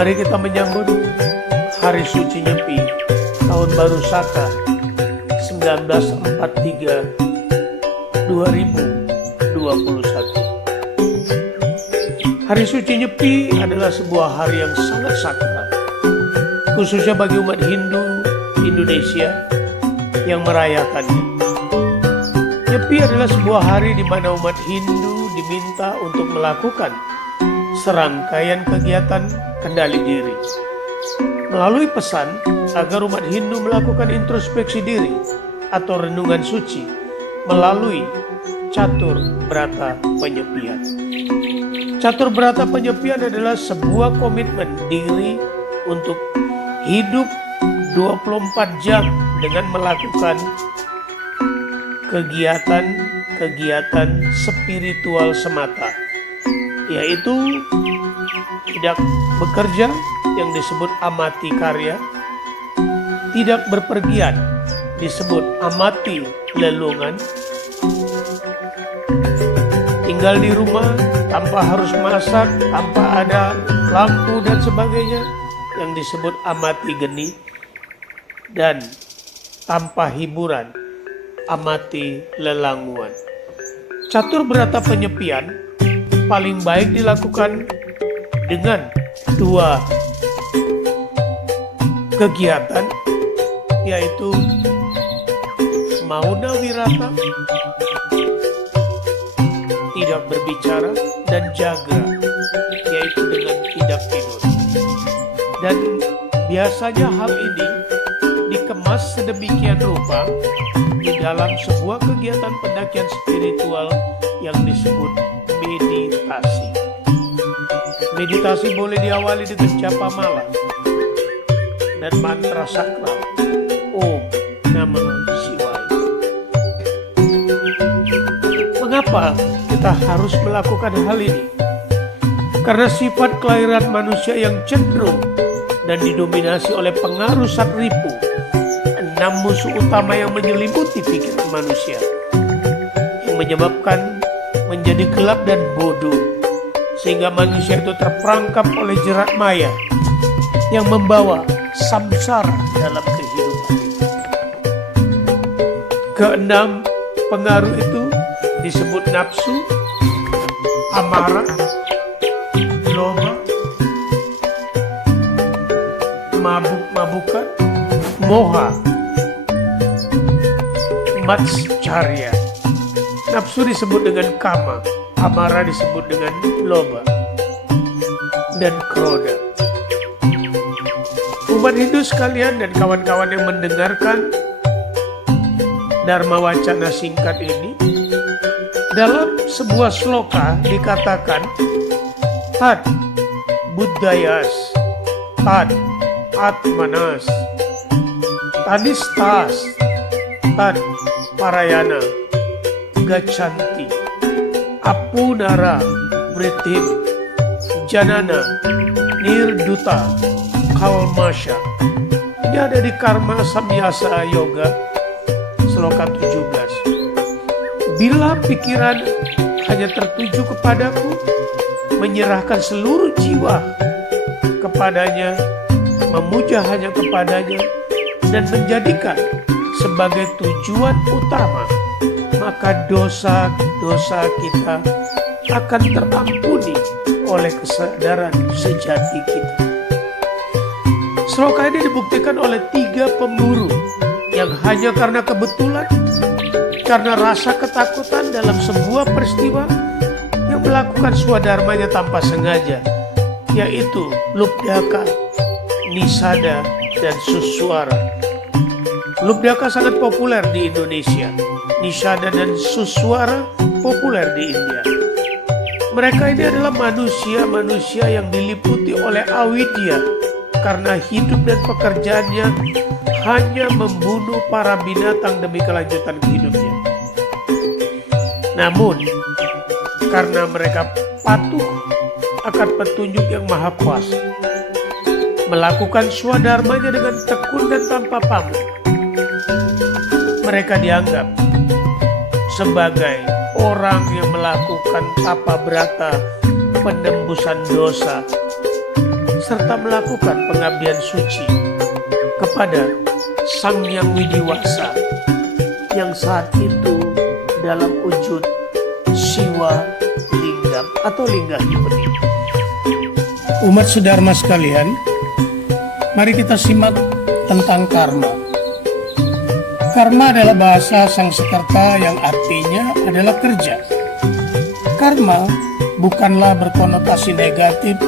Mari kita menyambut Hari Suci Nyepi Tahun Baru Saka 1943 2021. Hari Suci Nyepi adalah sebuah hari yang sangat sakral, khususnya bagi umat Hindu Indonesia yang merayakannya. Nyepi adalah sebuah hari di mana umat Hindu diminta untuk melakukan serangkaian kegiatan kendali diri. Melalui pesan agar umat Hindu melakukan introspeksi diri atau renungan suci melalui catur berata penyepian. Catur berata penyepian adalah sebuah komitmen diri untuk hidup 24 jam dengan melakukan kegiatan spiritual semata, yaitu tidak bekerja yang disebut amati karya, tidak berpergian disebut amati lelungan, tinggal di rumah tanpa harus masak, tanpa ada lampu dan sebagainya yang disebut amati geni, dan tanpa hiburan amati lelanguan. Catur berata penyepian paling baik dilakukan dengan dua kegiatan, yaitu mauna wirata, tidak berbicara, dan jaga, yaitu dengan tidak tidur. Dan biasanya hal ini dikemas sedemikian rupa di dalam sebuah kegiatan pendakian spiritual yang disebut meditasi. Meditasi boleh diawali dengan japa mala dan mantra sakral Om Namah Shivaya. Mengapa kita harus melakukan hal ini? Karena sifat kelahiran manusia yang cenderung dan didominasi oleh pengaruh satripu, 6 musuh utama yang menyelimuti pikiran manusia, yang menyebabkan menjadi gelap dan bodoh, sehingga manusia itu terperangkap oleh jerat maya yang membawa samsara dalam kehidupan ini. Keenam pengaruh itu disebut nafsu, amarah, loba, mabuk-mabukan, moha, matscarya. Nafsu disebut dengan kama, amarah disebut dengan loba, dan kroda. Umat Hindu sekalian dan kawan-kawan yang mendengarkan Dharma Wacana singkat ini, dalam sebuah sloka dikatakan Tad Buddhayas, Tad Atmanas, Tadistas, Tad Parayana, Gachanti, Apunara Vritim, Janana, Nirduta, Kalmasha. Ini ada di Karma Samyasa Yoga, sloka 17. Bila pikiran hanya tertuju kepadaku, menyerahkan seluruh jiwa kepadanya, memuja hanya kepadanya, dan menjadikan sebagai tujuan utama, maka dosa-dosa kita akan terampuni oleh kesadaran sejati kita. Sloka ini dibuktikan oleh 3 pemburu yang hanya karena kebetulan, karena rasa ketakutan dalam sebuah peristiwa yang melakukan swadharmanya tanpa sengaja, yaitu Lubdaka, Nisada, dan Suswara. Lubdaka sangat populer di Indonesia, Nisada dan Suswara populer di India. Mereka ini adalah manusia-manusia yang diliputi oleh avidya karena hidup dan pekerjaannya hanya membunuh para binatang demi kelanjutan hidupnya. Namun, karena mereka patuh akan petunjuk yang maha kuasa, melakukan swadharmanya dengan tekun dan tanpa pamrih, mereka dianggap sebagai orang yang melakukan tapa brata penembusan dosa serta melakukan pengabdian suci kepada Sang Yang Widiwasa yang saat itu dalam wujud Siwa Linggam atau Linggahipati. Umat sedharma sekalian, mari kita simak tentang karma. Karma adalah bahasa Sangskerta yang artinya adalah kerja. Karma bukanlah berkonotasi negatif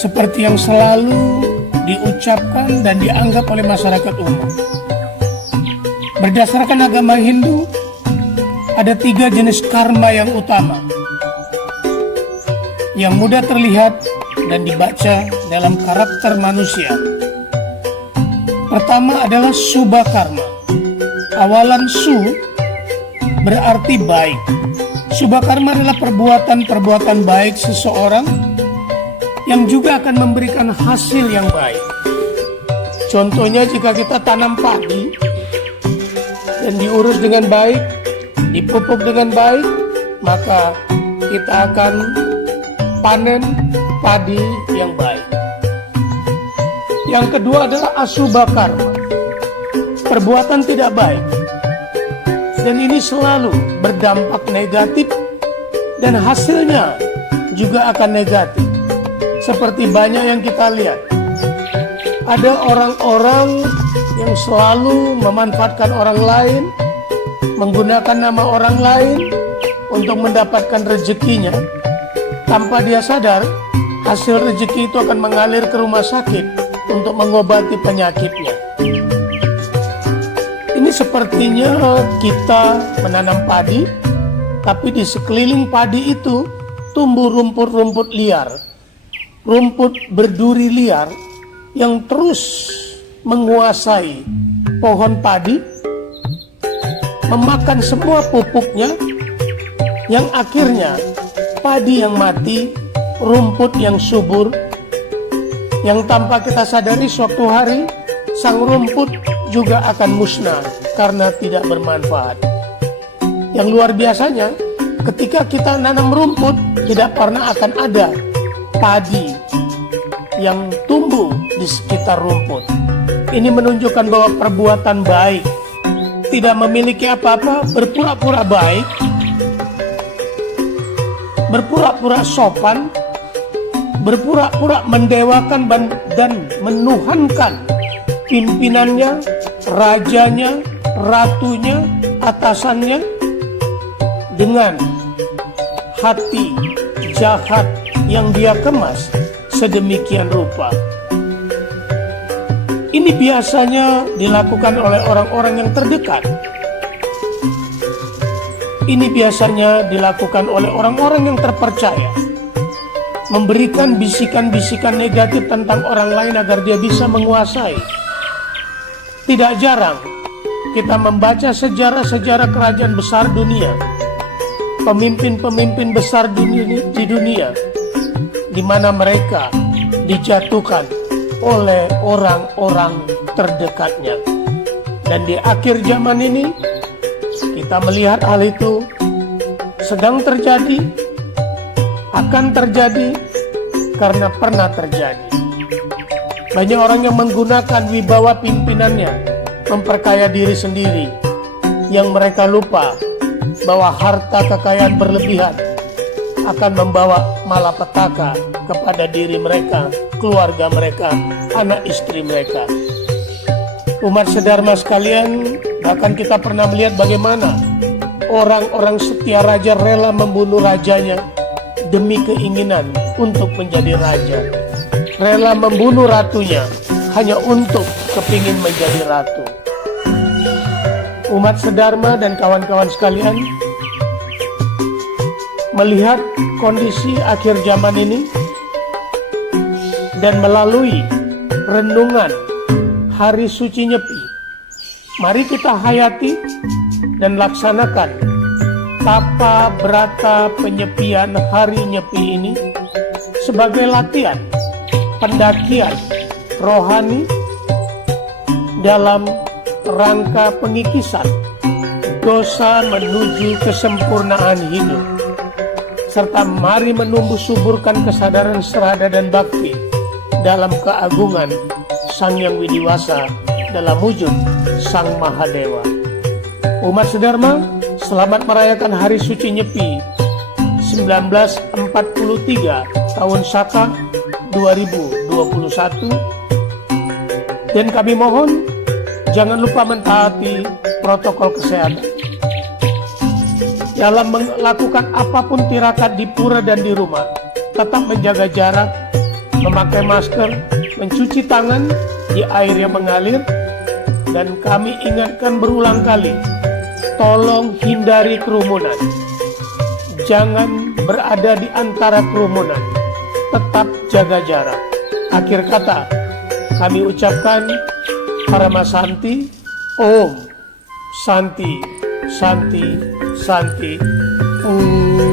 seperti yang selalu diucapkan dan dianggap oleh masyarakat umum. Berdasarkan agama Hindu, ada 3 jenis karma yang utama, yang mudah terlihat dan dibaca dalam karakter manusia. Pertama adalah subha karma. Awalan su berarti baik. Subha karma adalah perbuatan-perbuatan baik seseorang yang juga akan memberikan hasil yang baik. Contohnya, jika kita tanam padi dan diurus dengan baik, dipupuk dengan baik, maka kita akan panen padi yang baik. Yang kedua adalah asubha karma, perbuatan tidak baik, dan ini selalu berdampak negatif dan hasilnya juga akan negatif. Seperti banyak yang kita lihat, ada orang-orang yang selalu memanfaatkan orang lain, menggunakan nama orang lain untuk mendapatkan rezekinya. Tanpa dia sadar, hasil rezeki itu akan mengalir ke rumah sakit untuk mengobati penyakitnya. Ini sepertinya kita menanam padi, tapi di sekeliling padi itu tumbuh rumput-rumput liar, rumput berduri liar yang terus menguasai pohon padi, memakan semua pupuknya, yang akhirnya padi yang mati, rumput yang subur, yang tanpa kita sadari suatu hari sang rumput juga akan musnah karena tidak bermanfaat. Yang luar biasanya, ketika kita nanam rumput, tidak pernah akan ada padi yang tumbuh di sekitar rumput. Ini menunjukkan bahwa perbuatan baik tidak memiliki apa-apa, berpura-pura baik, berpura-pura sopan, berpura-pura mendewakan dan menuhankan pimpinannya, rajanya, ratunya, atasannya, dengan hati jahat yang dia kemas sedemikian rupa. Ini biasanya dilakukan oleh orang-orang yang terdekat. Ini biasanya dilakukan oleh orang-orang yang terpercaya, memberikan bisikan-bisikan negatif tentang orang lain agar dia bisa menguasai. Tidak jarang kita membaca sejarah-sejarah kerajaan besar dunia, pemimpin-pemimpin besar di dunia, di mana mereka dijatuhkan oleh orang-orang terdekatnya. Dan di akhir zaman ini kita melihat hal itu sedang terjadi, akan terjadi, karena pernah terjadi. Banyak orang yang menggunakan wibawa pimpinannya memperkaya diri sendiri, yang mereka lupa bahwa harta kekayaan berlebihan akan membawa malapetaka kepada diri mereka, keluarga mereka, anak istri mereka. Umat sedharma sekalian, bahkan kita pernah melihat bagaimana orang-orang setia raja rela membunuh rajanya demi keinginan untuk menjadi raja, rela membunuh ratunya hanya untuk kepingin menjadi ratu. Umat sedharma dan kawan-kawan sekalian, melihat kondisi akhir zaman ini dan melalui renungan Hari Suci Nyepi, mari kita hayati dan laksanakan tapa berata penyepian Hari Nyepi ini sebagai latihan pendakian rohani dalam rangka pengikisan dosa menuju kesempurnaan hidup, serta mari menumbuh suburkan kesadaran serada dan bakti dalam keagungan Sang Yang Widiwasa dalam wujud Sang Mahadewa. Umat sedharma, selamat merayakan Hari Suci Nyepi 1943 tahun Saka 2021. Dan kami mohon jangan lupa mentaati protokol kesehatan dalam melakukan apapun tirakat di pura dan di rumah. Tetap menjaga jarak, memakai masker, mencuci tangan di air yang mengalir, dan kami ingatkan berulang kali, tolong hindari kerumunan. Jangan berada di antara kerumunan. Tetap jaga jarak. Akhir kata, kami ucapkan Parama Santi, Om Santi, Santi, Santi, Om.